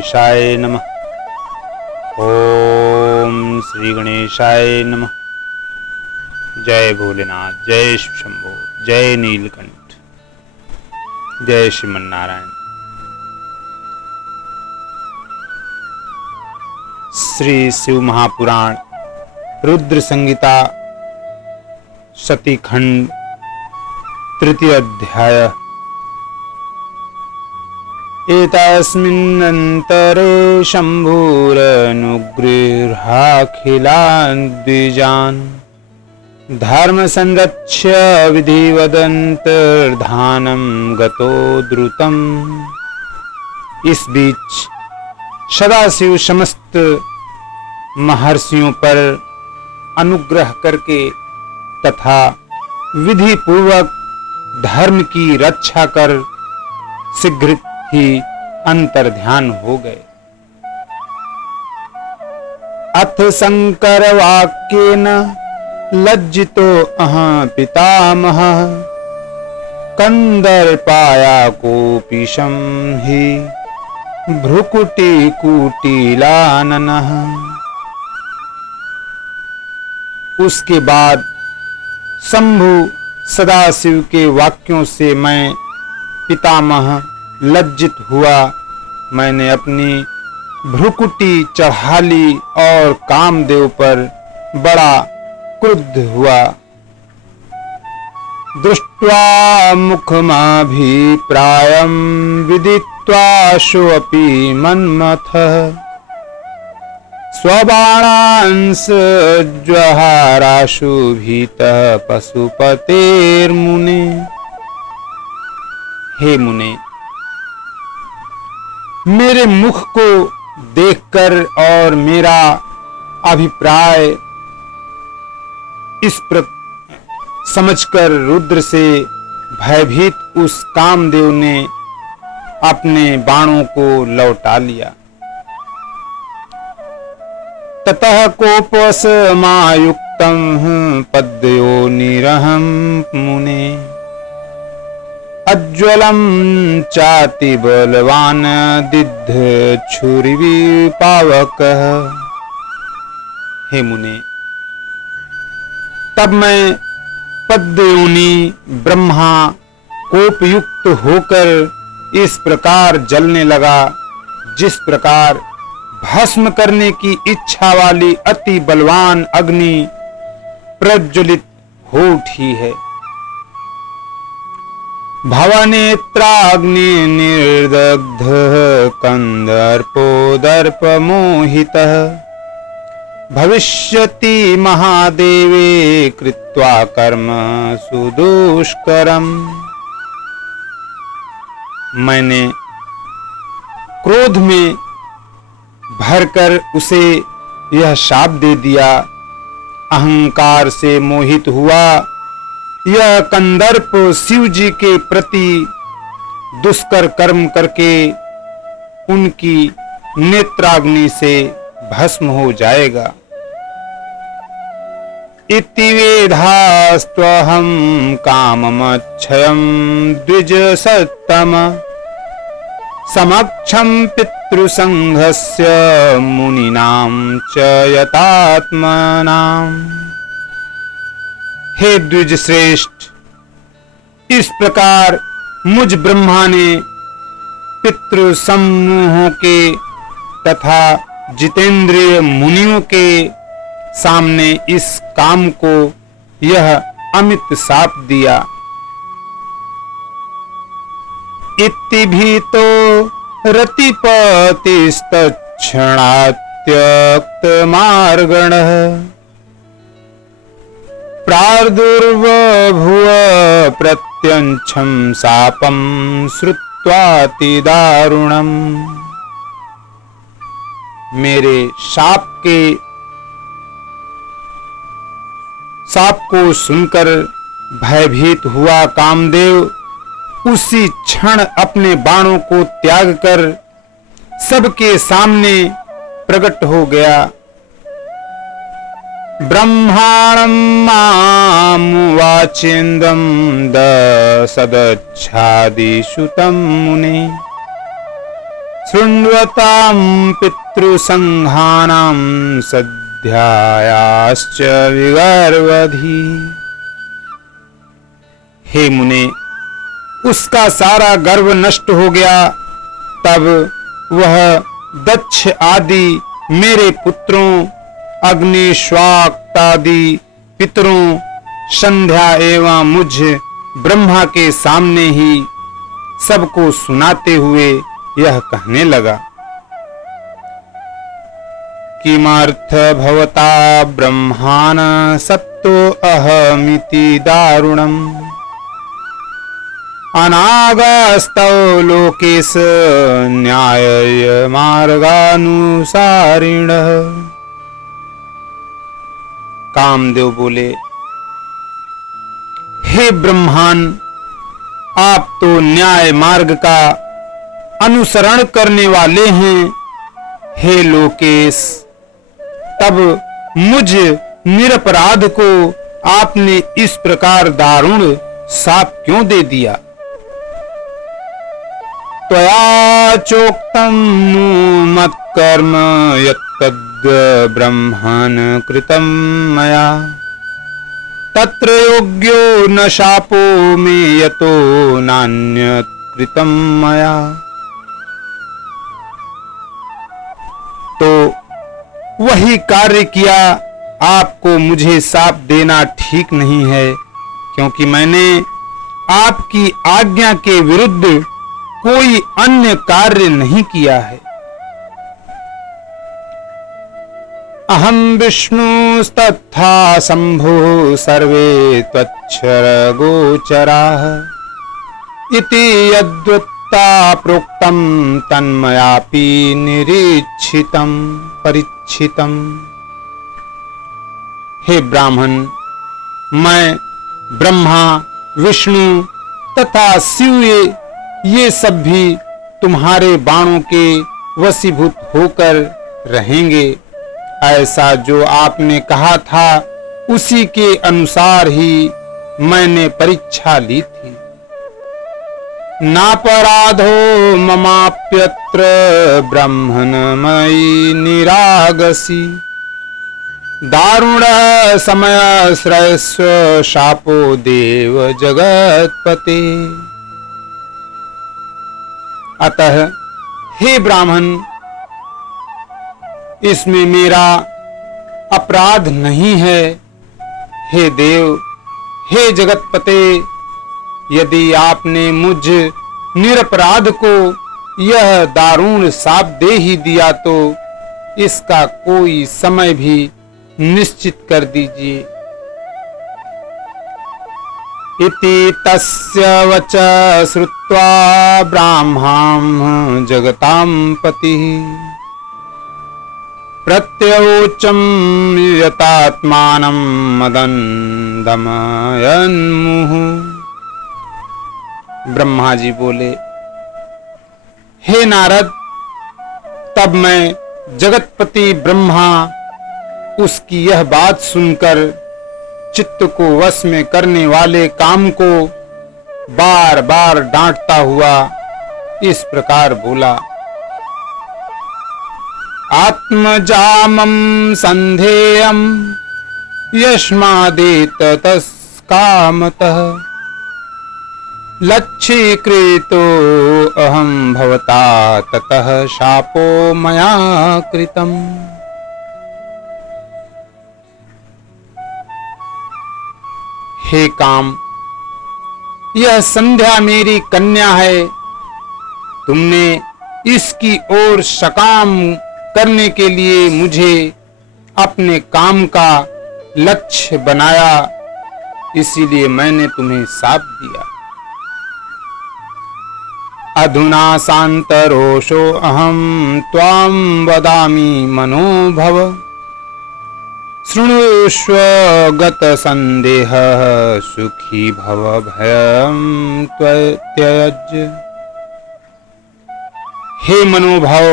गणेशाय नमः। ओम श्री गणेशाय नमः। जय भोलेनाथ, जय शंभो, जय नीलकंठ, जय श्रीमन्नारायण। श्री शिव महापुराण रुद्र संहिता सतीखंड तृतीय अध्याय। एतस्मिन्नन्तरे शम्भुरनुगृहाखिलान् द्विजान् धर्म संरक्ष्य विधिवदन्तर्धानं गतो द्रुतम्। इस बीच सदाशिव समस्त महर्षियों पर अनुग्रह करके तथा विधि पूर्वक धर्म की रक्षा कर शीघ्र ही अंतर्ध्यान हो गए। अथ शंकर वाक्येन लज्जितो अहं पितामहः कंदर्पाया कोपिशं हि भ्रुकुटिकुटिलाननः। उसके बाद शंभु सदाशिव के वाक्यों से मैं पितामह लज्जित हुआ। मैंने अपनी भ्रुकुटी चढ़ा ली और कामदेव पर बड़ा क्रुद्ध हुआ। दृष्ट्वा मुखमाभिप्रायं विदित्वाशोऽपि मन्मथः स्वबाणांस ज्वहाराशु भीतः पशुपतेर्मुने। हे मुने, मेरे मुख को देखकर और मेरा अभिप्राय इस समझकर रुद्र से भयभीत उस कामदेव ने अपने बाणों को लौटा लिया। ततः कोपसमायुक्तं पद्योनिरहं मुने अज्वलं चाति बलवान् दिद्ध छुरिविपावकः। हे मुने, तब मैं पद्योनि ब्रह्मा कोपयुक्त होकर इस प्रकार जलने लगा जिस प्रकार भस्म करने की इच्छा वाली अति बलवान अग्नि प्रज्वलित हो उठी है। भवनेत्राग्नि निर्दग्ध कंदर्पोदर्पमोहितः भविष्यति महादेवे कृत्वा कर्म सुदुष्करम्। मैंने क्रोध में भरकर उसे यह शाप दे दिया। अहंकार से मोहित हुआ यह कंदर्प शिव जी के प्रति दुष्कर कर्म करके उनकी नेत्राग्नि से भस्म हो जाएगा। इति वेधास्त्वहं काममक्षयं द्विज सत्तम समक्षं पितृसंघस्य मुनीनां च यतात्मनाम्। हे द्विज श्रेष्ठ, इस प्रकार मुझ ब्रह्मा ने पितृ समूहों के तथा जितेंद्रिय मुनियों के सामने इस काम को यह अमित शाप दिया। इति भीतो रतिपतिस्तत्क्षणात्यक्तमार्गणः प्रादुर्बभूव प्रत्यंशं शापं श्रुत्वाति दारुणम्। मेरे शाप को सुनकर भयभीत हुआ कामदेव उसी क्षण अपने बाणों को त्याग कर सबके सामने प्रकट हो गया। ब्रह्माणं शृण्वतां पितृसंघानां सध्यायाश्च विगर्वधि। हे मुने, उसका सारा गर्व नष्ट हो गया। तब वह दक्ष आदि मेरे पुत्रों, अग्निश्वाक्तादि पितरों, संध्या एवं मुझ ब्रह्मा के सामने ही सबको सुनाते हुए यह कहने लगा, किमर्थ भवता ब्रह्माण सत्तो अहमिति दारुणम् अनागस्तौ लोकेश न्याय मार्गानुसारिणः। कामदेव बोले, हे ब्रह्मान, आप तो न्याय मार्ग का अनुसरण करने वाले हैं। हे लोकेश, तब मुझ निरपराध को आपने इस प्रकार दारुण शाप क्यों दे दिया? त्वया चोक्तं नु मत्कर्म यत्तद् ब्रह्मन् कृतं मया तत्र योग्यो न शापो मे यतो नान्यत् कृतं मया। तो वही कार्य किया, आपको मुझे शाप देना ठीक नहीं है, क्योंकि मैंने आपकी आज्ञा के विरुद्ध कोई अन्य कार्य नहीं किया है। अहम विष्णुस्तथा शंभो सर्वे त्वच्छर गोचराः इति यद्वत्ता प्रोक्तं तन्मयापि निरीक्षितं परीक्षितं। हे ब्राह्मण, मैं ब्रह्मा, विष्णु तथा शिव ये सब भी तुम्हारे बाणों के वशीभूत होकर रहेंगे। ऐसा जो आपने कहा था उसी के अनुसार ही मैंने परीक्षा ली थी। नापराधो ममाप्यत्र ब्रह्मन् मयि निरागसी दारुण समय श्रेयस्व शापो देव जगतपते। अतः हे ब्राह्मण, इसमें मेरा अपराध नहीं है। हे देव, हे जगतपते, यदि आपने मुझ निरपराध को यह दारुण शाप दे ही दिया तो इसका कोई समय भी निश्चित कर दीजिए। इति तस्य वच श्रुत्वा ब्राह्मणः जगतां पतिः प्रत्योचम यतात्मानं मदन् दमयन्मुहुः। ब्रह्मा जी बोले, हे नारद, तब मैं जगतपति ब्रह्मा उसकी यह बात सुनकर चित्त को वश में करने वाले काम को बार बार डांटता हुआ इस प्रकार बोला, आत्मजामं संधेयं यस्मादेततस्कामतः लक्ष्यीकृतो अहं भवता ततः शापो मया कृतम्। हे काम, यह संध्या मेरी कन्या है। तुमने इसकी ओर सकाम करने के लिए मुझे अपने काम का लक्ष्य बनाया, इसीलिए मैंने तुम्हें शाप दिया। अधुना शान्तरोषो अहं त्वां वदामि मनोभव शृणुष्व गत संदेहः सुखी भव भयं त्यज। हे मनोभव,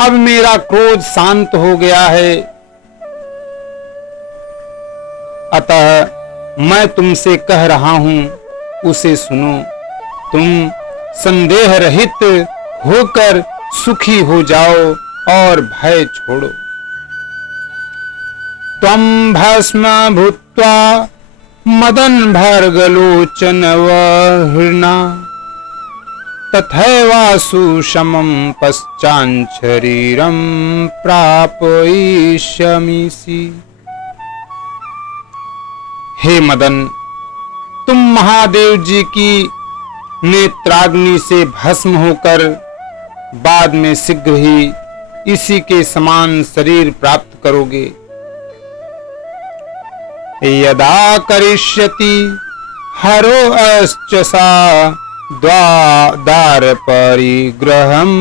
अब मेरा क्रोध शांत हो गया है, अतः मैं तुमसे कह रहा हूं, उसे सुनो। तुम संदेह रहित होकर सुखी हो जाओ और भय छोड़ो। त्वं भस्म भूत्वा मदन भर्गलोचन वर्णा तथैवासु समं पश्चान् शरीरं प्रापयिष्यामीसि। हे मदन, तुम महादेव जी की नेत्राग्नि से भस्म होकर बाद में शीघ्र ही इसी के समान शरीर प्राप्त करोगे। यदा करिष्यति हरो अस्च सा द्वार परिग्रहम्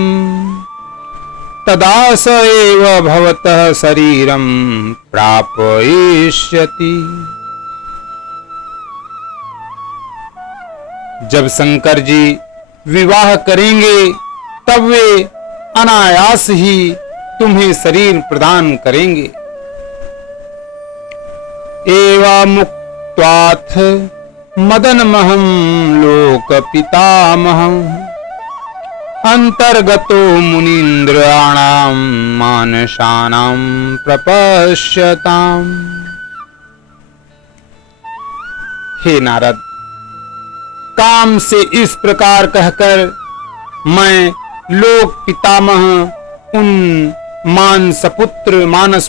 तदा स एव भवतः शरीरं प्रापयिष्यति। जब शंकर जी विवाह करेंगे तब वे अनायास ही तुम्हें शरीर प्रदान करेंगे। एवं मुक्त्वाथ मदनमहं लोक पितामहं अंतर्गतो मुनीन्द्राणां मानसानां प्रपश्यताम्। हे नारद, काम से इस प्रकार कहकर मैं लोक पितामह उन मानस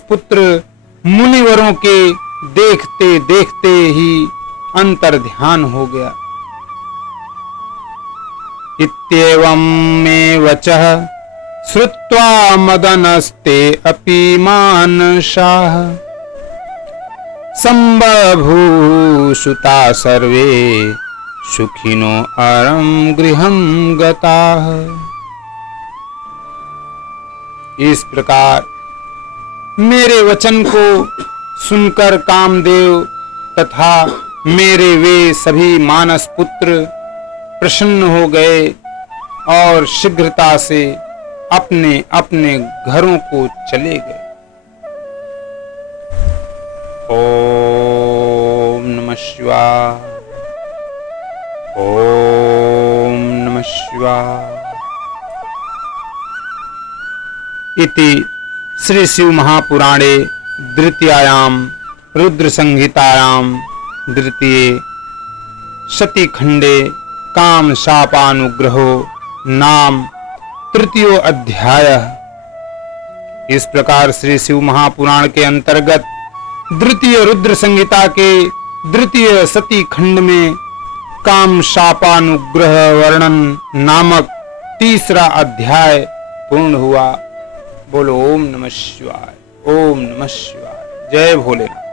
पुत्र मुनिवरों के देखते देखते ही अंतर ध्यान हो गया। इत्येवं मे वचः श्रुत्वा मदनस्ते अपि मानसाः संबभूषुता सर्वे सुखिनो अरं गृहं गताः। इस प्रकार मेरे वचन को सुनकर कामदेव तथा मेरे वे सभी मानस पुत्र प्रसन्न हो गए और शीघ्रता से अपने अपने घरों को चले गए। ओम नमः शिवाय। ओम नमः शिवाय। इति श्री शिव महापुराणे द्वितीयायां रुद्र संहितायां द्वितीय सती खंडे काम शापानुग्रहो नाम तृतीय अध्याय। इस प्रकार श्री शिव महापुराण के अंतर्गत द्वितीय रुद्र संहिता के द्वितीय सती खंड में काम शापानुग्रह वर्णन नामक तीसरा अध्याय पूर्ण हुआ। बोलो ओम नमः शिवाय। ओम नमः शिवाय। जय भोलेनाथ।